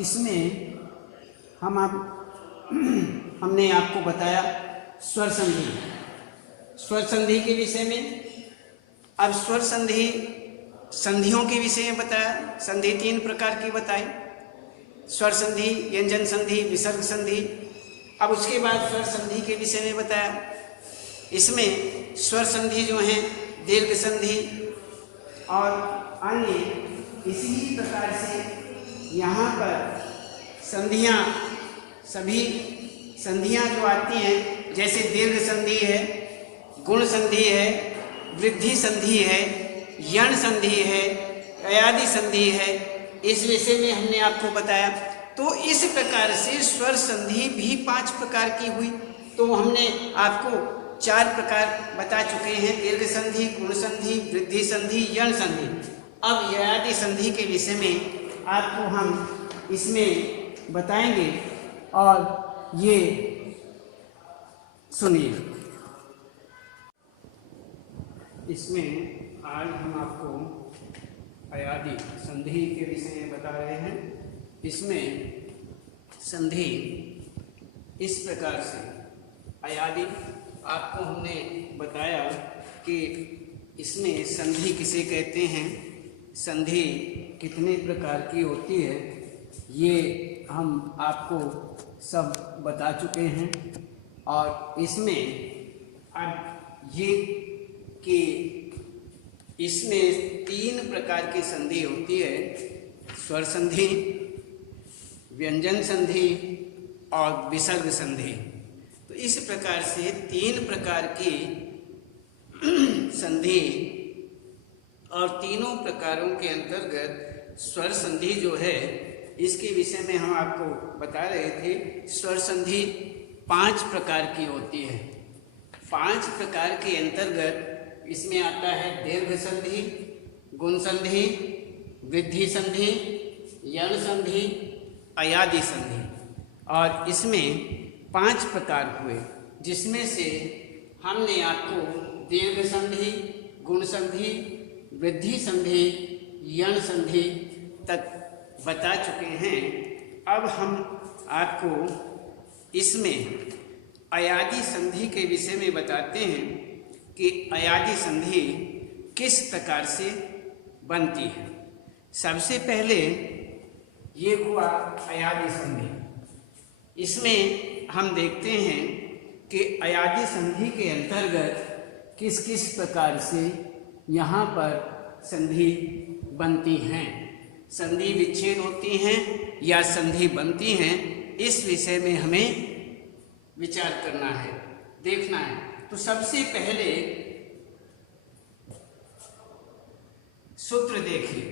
इसमें हमने आपको बताया स्वर संधि, स्वर संधि के विषय में। अब स्वर संधि संधियों के विषय में बताया, संधि 3 प्रकार की बताई, स्वर संधि, व्यंजन संधि, विसर्ग संधि। अब उसके बाद स्वर संधि के विषय में बताया। इसमें स्वर संधि जो हैं दीर्घ संधि और अन्य इसी प्रकार से यहाँ पर संधियाँ, सभी संधियाँ जो आती हैं, जैसे दीर्घ संधि है, गुण संधि है, वृद्धि संधि है, यण संधि है, अयादि संधि है, इस विषय में हमने आपको बताया। तो इस प्रकार से स्वर संधि भी 5 प्रकार की हुई। तो हमने आपको 4 प्रकार बता चुके हैं, दीर्घ संधि, गुण संधि, वृद्धि संधि, यण संधि। अब अयादि संधि के विषय में आपको हम इसमें बताएंगे और ये सुनिए। इसमें आज हम आपको अयादि संधि के विषय में बता रहे हैं। इसमें संधि इस प्रकार से, अयादि आपको हमने बताया कि इसमें संधि किसे कहते हैं, संधि कितने प्रकार की होती है, ये हम आपको सब बता चुके हैं। और इसमें अब ये कि इसमें 3 प्रकार की संधि होती है, स्वर संधि, व्यंजन संधि और विसर्ग संधि। तो इस प्रकार से 3 प्रकार की संधि और तीनों प्रकारों के अंतर्गत स्वर संधि जो है, इसके विषय में हम आपको बता रहे थे। स्वर संधि 5 प्रकार की होती है। 5 प्रकार के अंतर्गत इसमें आता है दीर्घ संधि, गुण संधि, वृद्धि संधि, यण संधि, अयादि संधि। और इसमें 5 प्रकार हुए, जिसमें से हमने आपको दीर्घ संधि, गुण संधि, वृद्धि संधि, यण संधि तक बता चुके हैं। अब हम आपको इसमें अयादि संधि के विषय में बताते हैं कि अयादि संधि किस प्रकार से बनती है। सबसे पहले ये हुआ अयादि संधि। इसमें हम देखते हैं कि अयादि संधि के अंतर्गत किस किस प्रकार से यहाँ पर संधि बनती हैं, संधि विच्छेद होती हैं या संधि बनती हैं, इस विषय में हमें विचार करना है, देखना है। तो सबसे पहले सूत्र देखिए।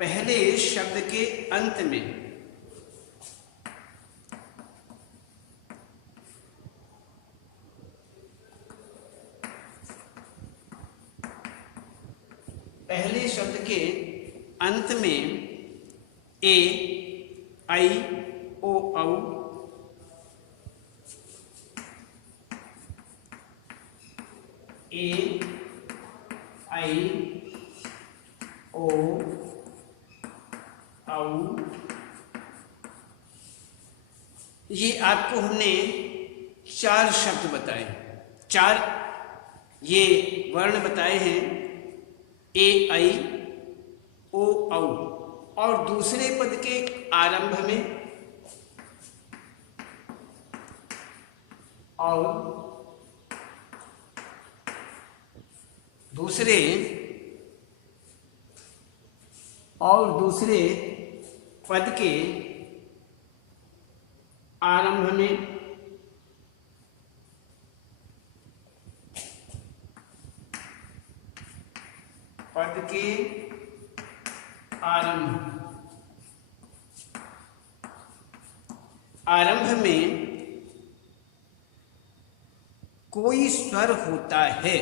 पहले शब्द के अंत में अंत में ए, आई, ओ, औ, ए, आई, ओ, औ, ये आपको हमने 4 शब्द बताए, 4 ये वर्ण बताए हैं, ए, आई, ओ, औ। और दूसरे पद के आरंभ में और दूसरे पद के आरंभ में आरंभ में कोई स्वर होता है।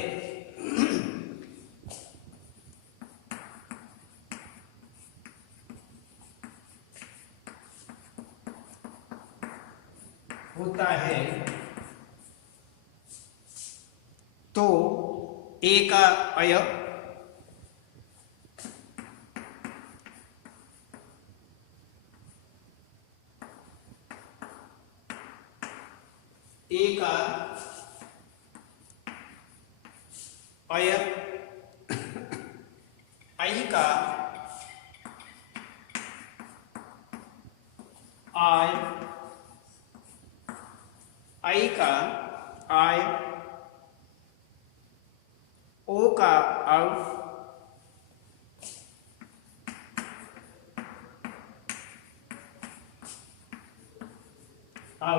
तो ए का अय, ए का अय, आई का आय, आई का आय, ओ का औ, औ,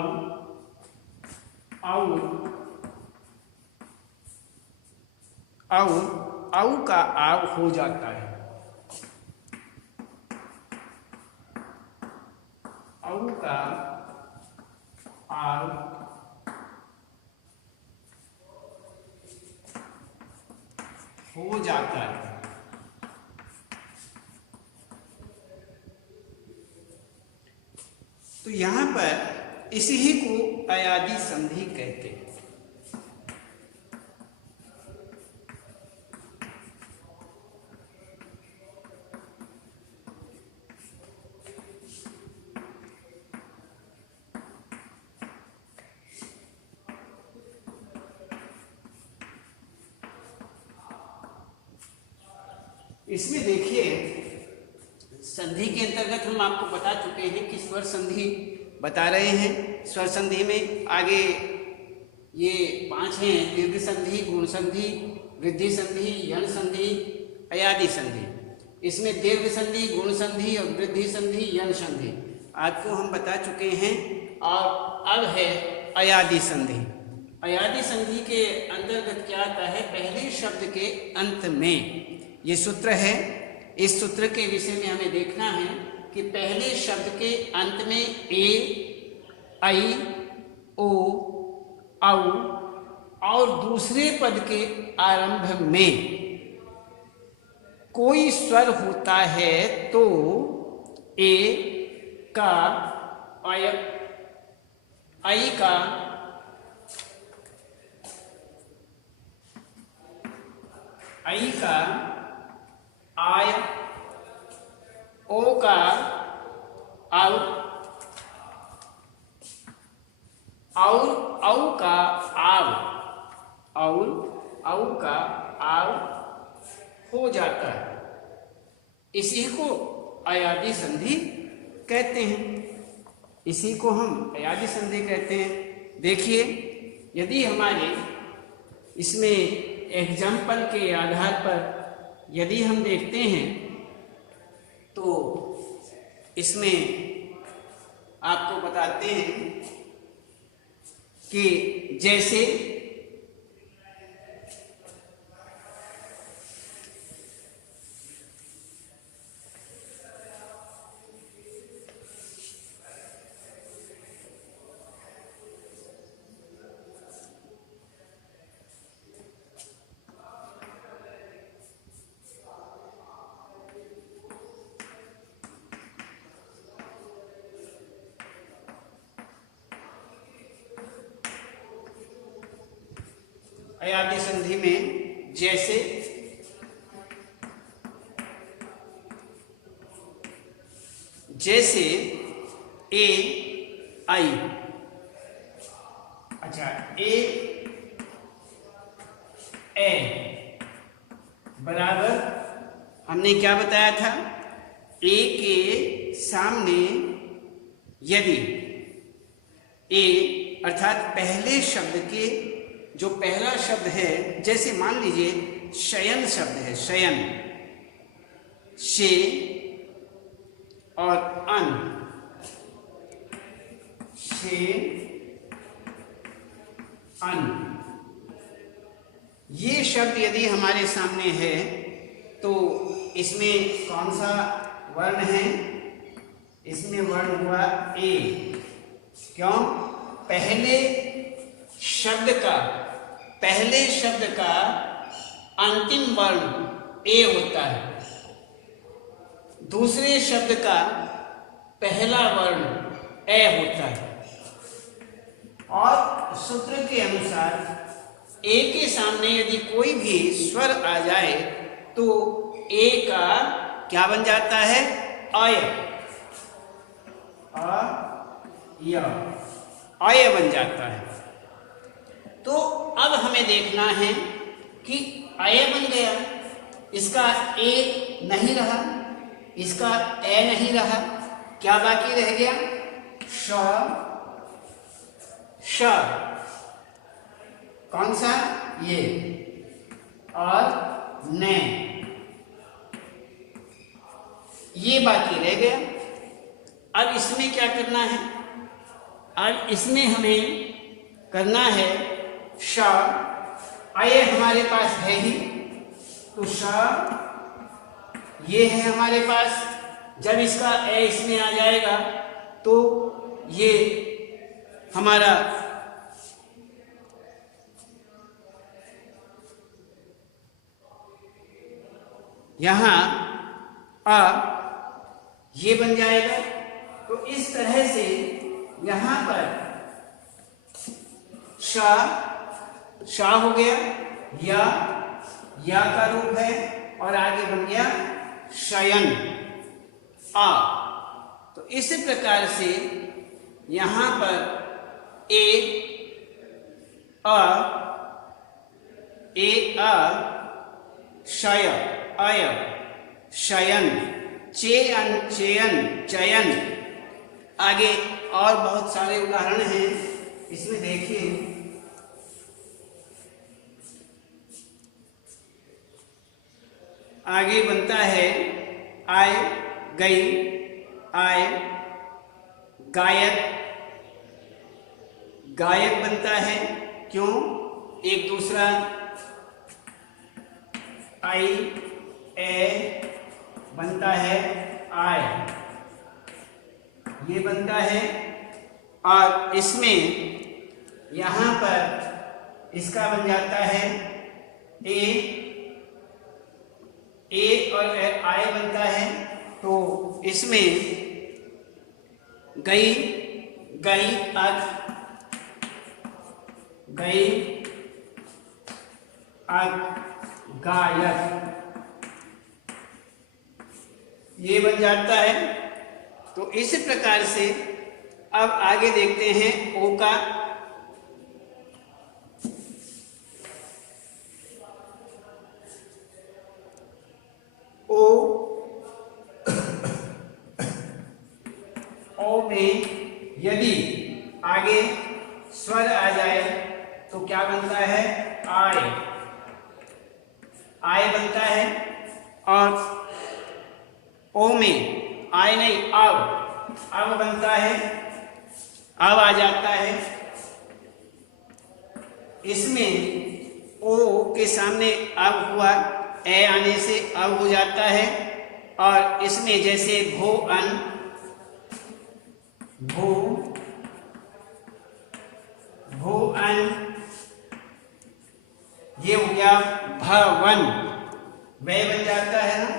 औ, औ, औ का आव हो जाता है, औ का आव हो जाता है। तो यहां पर इसी को अयादी संधि कहते हैं। इसमें देखिए, संधि के अंतर्गत हम आपको बता चुके हैं कि स्वर संधि बता रहे हैं। स्वर संधि में आगे ये 5 हैं: दीर्घ संधि, गुण संधि, वृद्धि संधि, यण संधि, अयादि संधि। इसमें दीर्घ संधि, गुण संधि और वृद्धि संधि, यण संधि आपको हम बता चुके हैं। और अब है अयादि संधि। अयादि संधि के अंतर्गत क्या आता है? पहले शब्द के अंत में ये सूत्र है। इस सूत्र के विषय में हमें देखना है कि पहले शब्द के अंत में ए, आई, ओ, औ और दूसरे पद के आरंभ में कोई स्वर होता है तो ए का अय, आई का आय, ओ का औ और औ का आव और औ का आव हो जाता है। इसी को अयादि संधि कहते हैं। इसी को हम अयादि संधि कहते हैं। देखिए, यदि हमारे इसमें एग्जाम्पल के आधार पर यदि हम देखते हैं तो इसमें आपको बताते हैं कि जैसे अयादि संधि में जैसे जैसे ए आई, अच्छा ए बराबर हमने क्या बताया था? ए के सामने यदि ए अर्थात पहले शब्द के जो पहला शब्द है, जैसे मान लीजिए शयन शब्द है, शयन, शे और अन, शे अन, ये शब्द यदि हमारे सामने है तो इसमें कौन सा वर्ण है? इसमें वर्ण हुआ ए। क्यों? पहले शब्द का अंतिम वर्ण ए होता है, दूसरे शब्द का पहला वर्ण ए होता है। और सूत्र के अनुसार ए के सामने यदि कोई भी स्वर आ जाए तो ए का क्या बन जाता है? अय। अय बन जाता है। तो अब हमें देखना है कि अय बन गया, इसका ए नहीं रहा, इसका ए नहीं रहा, क्या बाकी रह गया? श। श कौन सा? ये। और ने, ये बाकी रह गया। अब इसमें क्या करना है? अब इसमें हमें करना है श। अय हमारे पास है ही, तो श ये है हमारे पास। जब इसका ए इसमें आ जाएगा तो ये हमारा यहाँ आ ये बन जाएगा। तो इस तरह से यहाँ पर शा हो गया, या का रूप है, और आगे बन गया शयन, आ। तो इस प्रकार से यहाँ पर ए आ शय, अय, शयन, चेयन, चेयन, चयन। आगे और बहुत सारे उदाहरण हैं, इसमें देखिए। आगे बनता है आय, गई, आय, गायक, गायक बनता है। क्यों? एक दूसरा आई, ए बनता है आय, ये बनता है। और इसमें यहाँ पर इसका बन जाता है ए और आय बनता है। तो इसमें गई, गई, गई, गायक, ये बन जाता है। तो इस प्रकार से अब आगे देखते हैं ओ का। ओ में यदि आगे स्वर आ जाए तो क्या बनता है? आय, आय बनता है। और ओ में आय नहीं, अब बनता है, अब आ जाता है। इसमें ओ के सामने अब हुआ, ए आने से अब हो जाता है। और इसमें जैसे भो अन, भो, भो अन, ये हो गया भवन, वह बन जाता है ना,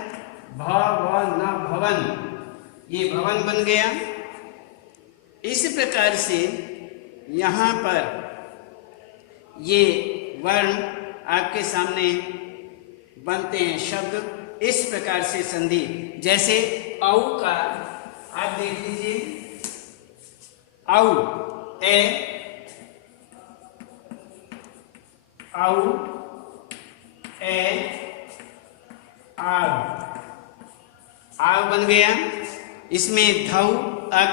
भवन, भवन, ये भवन बन गया। इस प्रकार से यहाँ पर ये वर्ण आपके सामने बनते हैं शब्द इस प्रकार से संधि। जैसे औ का आप देख लीजिए, औ, ए, औ, ए, आव बन गया। इसमें धौ, अक,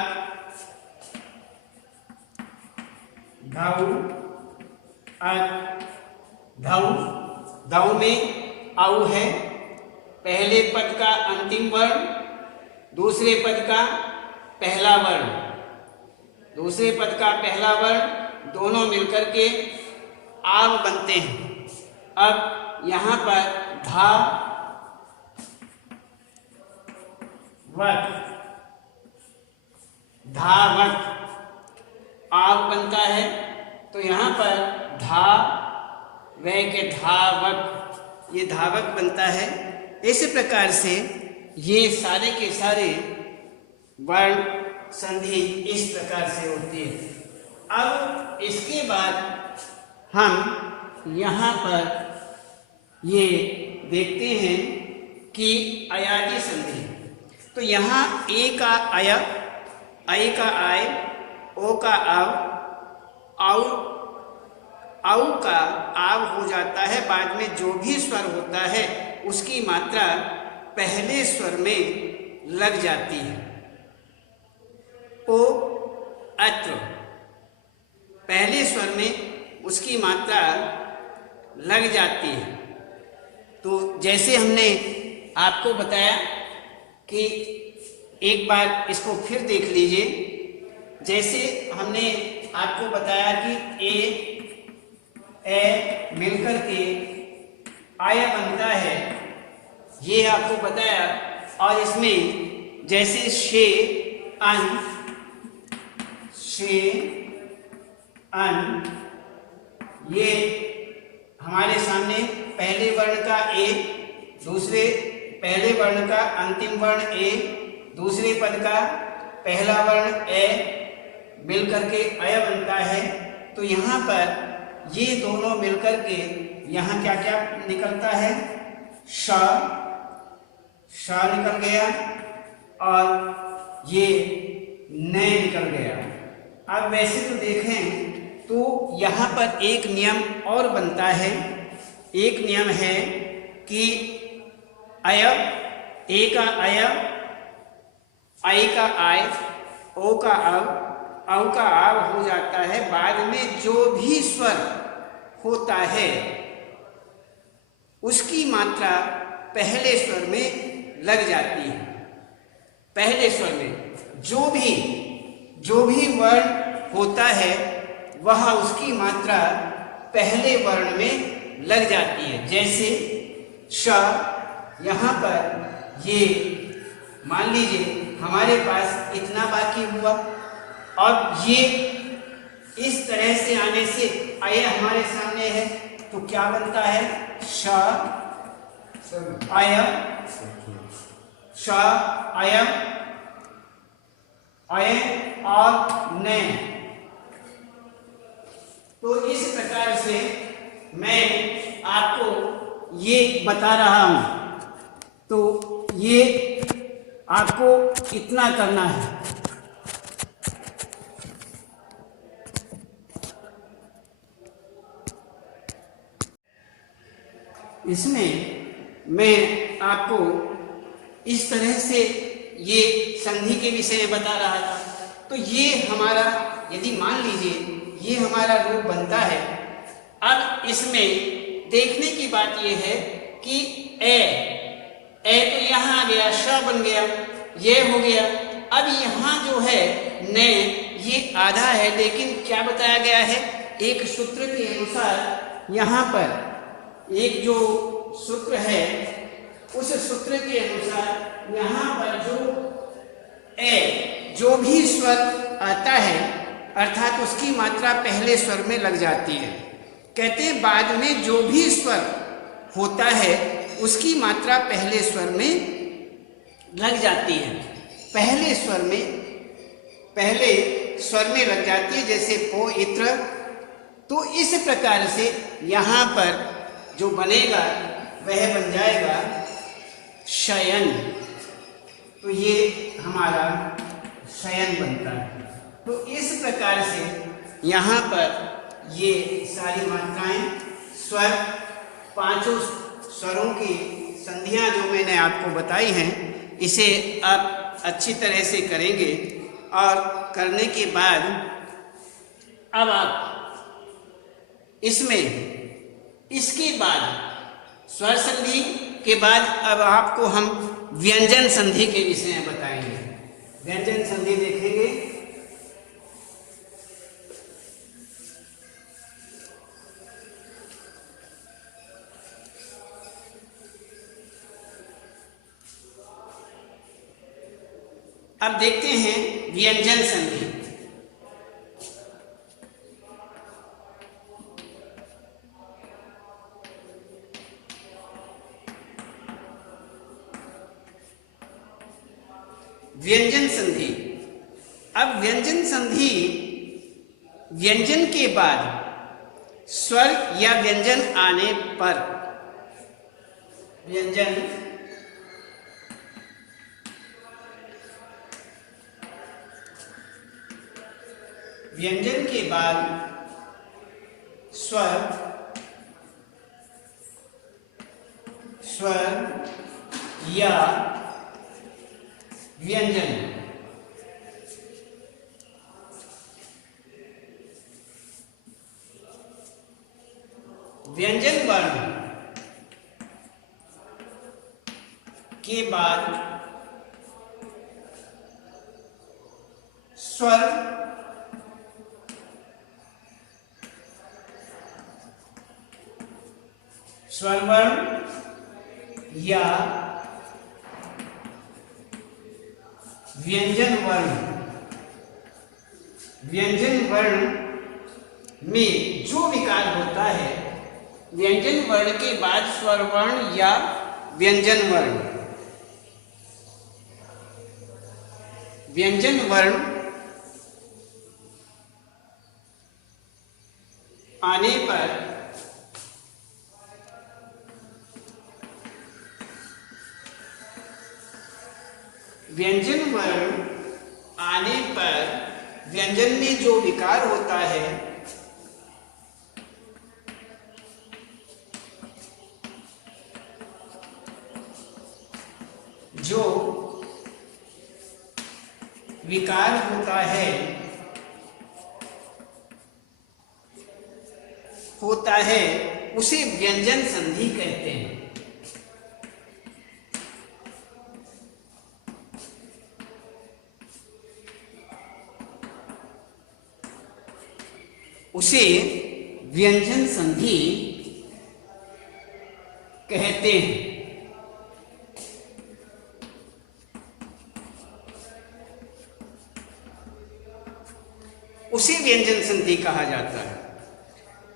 धौ, अक, धौ, धौ में औ है, पहले पद का अंतिम वर्ण, दूसरे पद का पहला वर्ण, दूसरे पद का पहला वर्ण, दोनों मिलकर के आव बनते हैं। अब यहाँ पर धा, वक, धावक, आव बनता है। तो यहाँ पर धा, वह के धावक, ये धावक बनता है। इस प्रकार से ये सारे के सारे वर्ण संधि इस प्रकार से होती है। अब इसके बाद हम यहाँ पर ये देखते हैं कि अयादि संधि, तो यहाँ ए का अय, ऐ का आय, ओ का आव, औ का आव हो जाता है। बाद में जो भी स्वर होता है उसकी मात्रा पहले स्वर में लग जाती है। ओ अत्र, पहले स्वर में उसकी मात्रा लग जाती है। तो जैसे हमने आपको बताया कि एक बार इसको फिर देख लीजिए। जैसे हमने आपको बताया कि ए मिलकर के आय बनता है, ये आपको बताया। और इसमें जैसे शे अन, ये हमारे सामने पहले वर्ण का ए, दूसरे पहले वर्ण का अंतिम वर्ण ए, दूसरे पद का पहला वर्ण ए मिलकर के अय बनता है। तो यहाँ पर ये दोनों मिलकर के यहाँ क्या क्या निकलता है, श निकल गया और ये न निकल गया। अब वैसे तो देखें तो यहाँ पर एक नियम और बनता है। एक नियम है कि अय, ए का अय, ऐ का आय, ओ का अव, औ का आव हो जाता है। बाद में जो भी स्वर होता है उसकी मात्रा पहले स्वर में लग जाती है। पहले स्वर में जो भी वर्ण होता है वह उसकी मात्रा पहले वर्ण में लग जाती है। जैसे श, यहाँ पर ये मान लीजिए हमारे पास इतना बाकी हुआ और ये इस तरह से आने से अय हमारे सामने है, तो क्या बनता है, श अय, श अय, अय और न। तो इस प्रकार से मैं आपको ये बता रहा हूं। तो ये आपको इतना करना है। इसमें मैं आपको इस तरह से ये संधि के विषय में बता रहा था। तो ये हमारा, यदि मान लीजिए ये हमारा रूप बनता है। अब इसमें देखने की बात ये है कि ए तो यहाँ आ गया, श बन गया, ये हो गया। अब यहाँ जो है न, ये आधा है, लेकिन क्या बताया गया है, एक सूत्र के अनुसार यहाँ पर एक जो सूत्र है उस सूत्र के अनुसार यहाँ पर जो भी स्वर आता है अर्थात उसकी मात्रा पहले स्वर में लग जाती है। कहते हैं बाद में जो भी स्वर होता है उसकी मात्रा पहले स्वर में लग जाती है। पहले स्वर में लग जाती है, जैसे पो, इत्र। तो इस प्रकार से यहाँ पर जो बनेगा वह बन जाएगा शयन। तो ये हमारा शयन बनता है। तो इस प्रकार से यहाँ पर ये सारी मात्राएं, स्वर, पांचों स्वरों की संधियां जो मैंने आपको बताई हैं, इसे आप अच्छी तरह से करेंगे। और करने के बाद अब आप इसमें, इसके बाद स्वर संधि के बाद अब आपको हम व्यंजन संधि के विषय में बताएंगे। व्यंजन संधि देखेंगे। अब देखते हैं व्यंजन संधि। व्यंजन संधि। अब व्यंजन संधि, व्यंजन के बाद स्वर या व्यंजन आने पर, व्यंजन व्यंजन के बाद स्वर, स्वर या व्यंजन, व्यंजन वर्ण के बाद स्वर, स्वर वर्ण या व्यंजन वर्ण, व्यंजन वर्ण में जो विकार होता है, व्यंजन वर्ण के बाद स्वर वर्ण या व्यंजन वर्ण, व्यंजन वर्ण आने पर व्यंजन वर्ण आने पर व्यंजन में जो विकार होता है, जो विकार होता है उसे व्यंजन संधि कहते हैं। उसे व्यंजन संधि कहते हैं। उसे व्यंजन संधि कहा जाता है।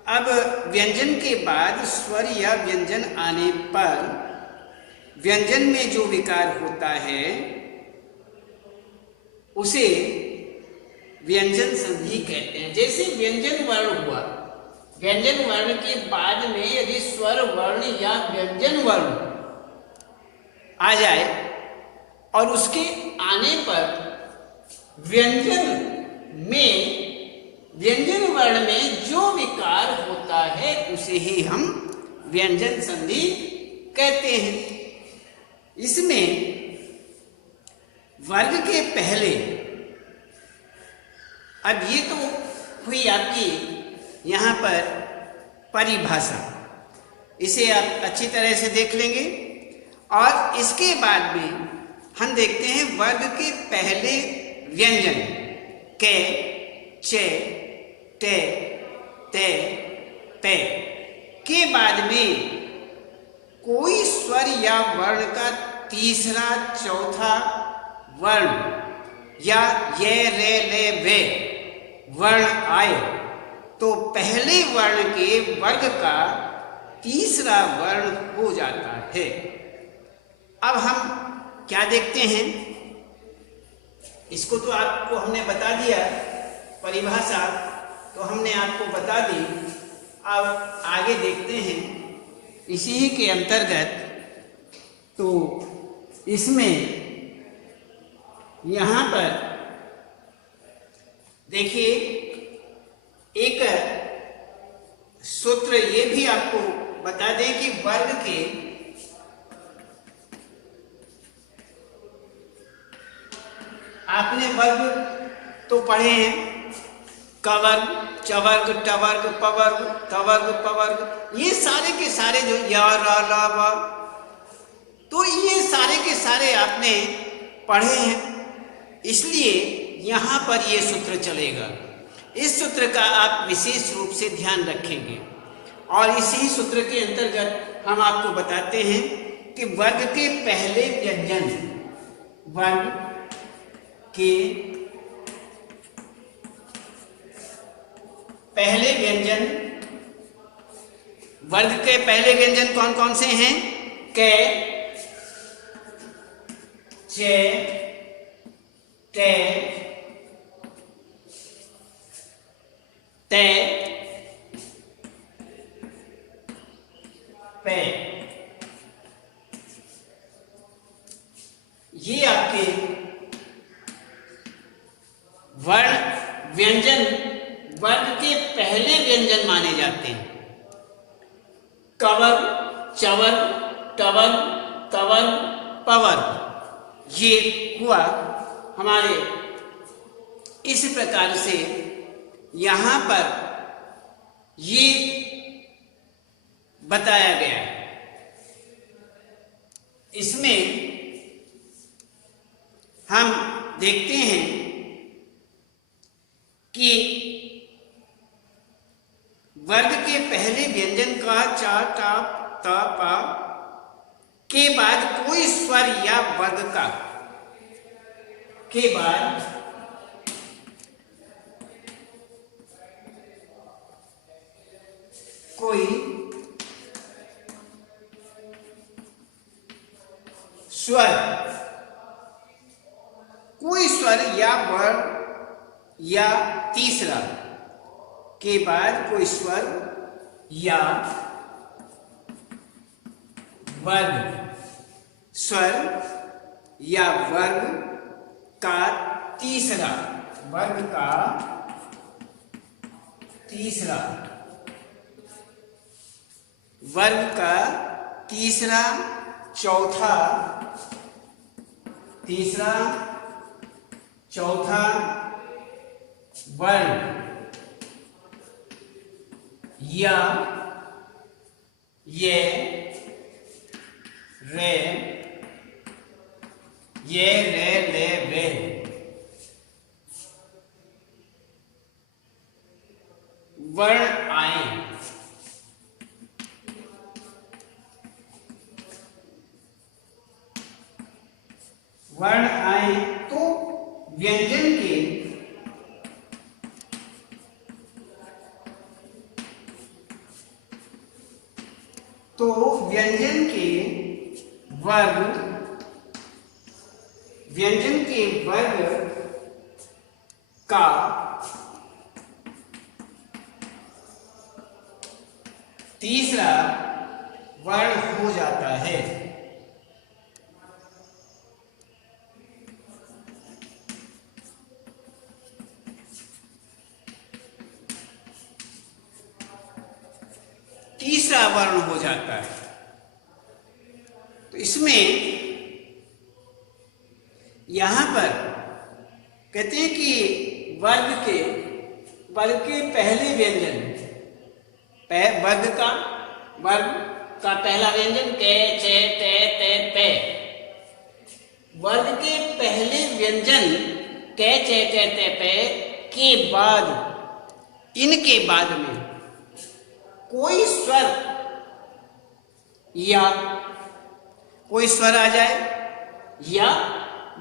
अब व्यंजन के बाद स्वर या व्यंजन आने पर व्यंजन में जो विकार होता है उसे व्यंजन संधि कहते हैं। जैसे व्यंजन वर्ण हुआ, व्यंजन वर्ण के बाद में यदि स्वर वर्ण या व्यंजन वर्ण आ जाए और उसके आने पर व्यंजन वर्ण में जो विकार होता है उसे ही हम व्यंजन संधि कहते हैं। इसमें वर्ग के पहले, अब ये तो हुई आपकी यहाँ पर परिभाषा, इसे आप अच्छी तरह से देख लेंगे। और इसके बाद में हम देखते हैं वर्ग के पहले व्यंजन के, चे, ते, ते, पे के बाद में कोई स्वर या वर्ण का तीसरा चौथा वर्ण या ये रे ले वे वर्ण आए तो पहले वर्ण के वर्ग का तीसरा वर्ण हो जाता है। अब हम क्या देखते हैं, इसको तो आपको हमने बता दिया, परिभाषा तो हमने आपको बता दी। अब आगे देखते हैं इसी ही के अंतर्गत, तो इसमें यहाँ पर देखिए एक सूत्र ये भी आपको बता दें कि वर्ग के आपने वर्ग तो पढ़े हैं, कवर्ग, चवर्ग, टवर्ग, पवर्ग, तवर्ग, पवर्ग, ये सारे के सारे जो या रा ला वा, तो ये सारे के सारे आपने पढ़े हैं। इसलिए यहाँ पर ये सूत्र चलेगा। इस सूत्र का आप विशेष रूप से ध्यान रखेंगे और इसी सूत्र के अंतर्गत हम आपको बताते हैं कि वर्ग के पहले व्यंजन, वर्ग के पहले व्यंजन, वर्ग के पहले व्यंजन कौन कौन से हैं? के, चे, ते, ते, ये आपके वर्ण व्यंजन वर्ग के पहले व्यंजन माने जाते हैं। कवर, चवर, टवर, कवर, पवर, ये हुआ हमारे। इस प्रकार से यहां पर ये बताया गया है। इसमें हम देखते हैं कि वर्ग के पहले व्यंजन का चा, टा, ता, पा के बाद कोई स्वर या वर्ग का के बाद कोई स्वर या वर्ग या तीसरा के बाद कोई स्वर या वर्ग, स्वर या वर्ग का तीसरा, वर्ग का तीसरा, वर्ग का तीसरा, चौथा, तीसरा, चौथा वर्ण या ये रे, ये रे ले वे, वर्ण आए। वर्ण आए तो व्यंजन के व्यंजन के वर्ग का तीसरा वर्ण हो जाता है। तीसरा वर्ण हो जाता है। तो इसमें यहां पर कहते हैं कि वर्ग के पहले व्यंजन, वर्ग का पहला व्यंजन के, चे, ते, ते, पे। वर्ग के पहले व्यंजन के, चे, ते, ते, पे के बाद, इनके बाद में कोई स्वर आ जाए या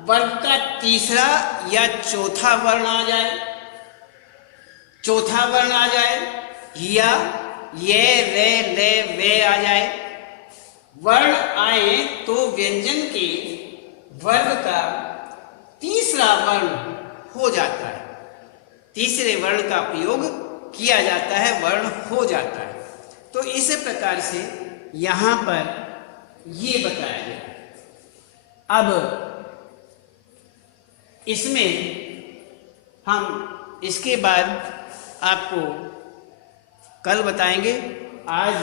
वर्ग का तीसरा या चौथा वर्ण आ जाए, या ये रे ले वे आ जाए। वर्ण आए तो व्यंजन के वर्ग का तीसरा वर्ण हो जाता है। तीसरे वर्ण का प्रयोग किया जाता है, वर्ण हो जाता है। तो इस प्रकार से यहां पर ये बताया गया। अब इसमें हम इसके बाद आपको कल बताएंगे। आज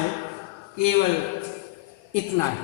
केवल इतना ही।